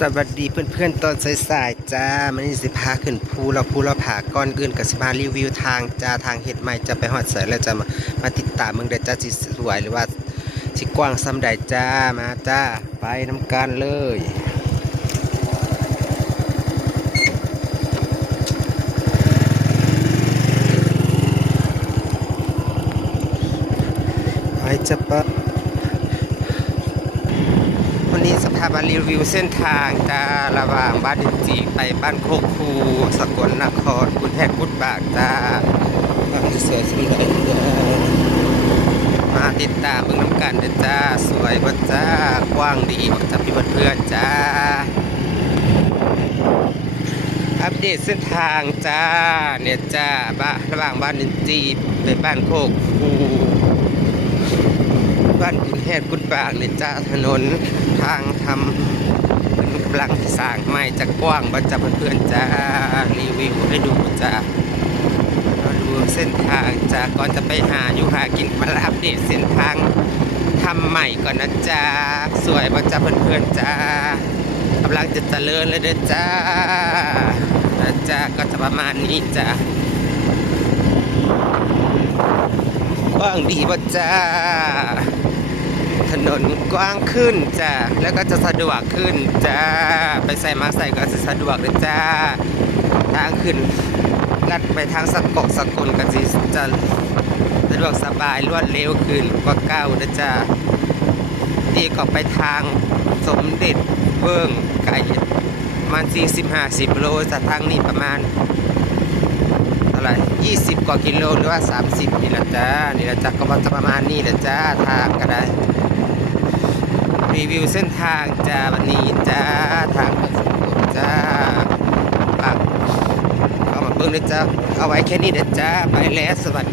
สวัสดีเพื่อนๆตอนสายๆจ้ามันนี่สิพาขึ้นภูเราผาก่อนอื่นกับสิมารีวิวทางจ้าทางเฮ็ดใหม่จะไปฮอดใส่แล้วจะมาติดตามเมืองเดจ้าสิสวยหรือว่าสิกว้างซ้ำใดจ้ามาจ้าไปน้ำกันเลยไปจะปะวันนี้สภาพมารีวิวเส้นทางจ้าระหว่างบ้านดินจีไปบ้านโคกคูสกลนครกุดแหกกุดบากจ้าบ้านสวยสวยจ้ามาติดตามเมืองน้ำกันเด้อจ้าสวยบ่จ้ากว้างดีบ่จ้าพี่เพื่อนๆจ้าอัปเดตเส้นทางจ้าเนี่ยจ้าระหว่างบ้านดินจีไปบ้านโคกคูบ้านกุดแหกกุดบากเนี่ยจ้าถนนทางทำเป็นกำลังสร้างใหม่จะกว้างบ่จ้าเพื่อนๆจ้ารีวิวให้ดูจ้าเราดูเส้นทางจ้าก่อนจะไปหาอยู่หากินมาอัปเดตเส้นทางทำใหม่ก่อนนะจ้าสวยบ่จ้าเพื่อนๆจ้ากำลังจะเจริญเลยเด้อจ้านะจ้าก็จะประมาณนี้จ้ากว้างดีบ่จ้าถนนกว้างขึ้นจ้าแล้วก็จะสะดวกขึ้นจ้าไปใส่มาใส่ก็จะสะดวกเลยจ้าทางขึ้นลัดไปทางสกลก็จะสะดวกสบายรวดเร็วขึ้นกว่าเก้านะจ้าดีก็ไปทางสมเด็จเบิ้งไก่ประมาณ40-50 โลจากทางนี้ประมาณอะไร20 กว่ากิโลหรือว่า30นี่แหละจ้านี่แหละจ้าก็จะประมาณนี้แหละจ้าทางก็ได้รีวิวเส้นทางจ้าวันนี้จ้าทางจ้าปักเอามาเบิ่งเลยจ้าเอาไว้แค่นี้เด็ดจ้าไปแล้วสวัสดี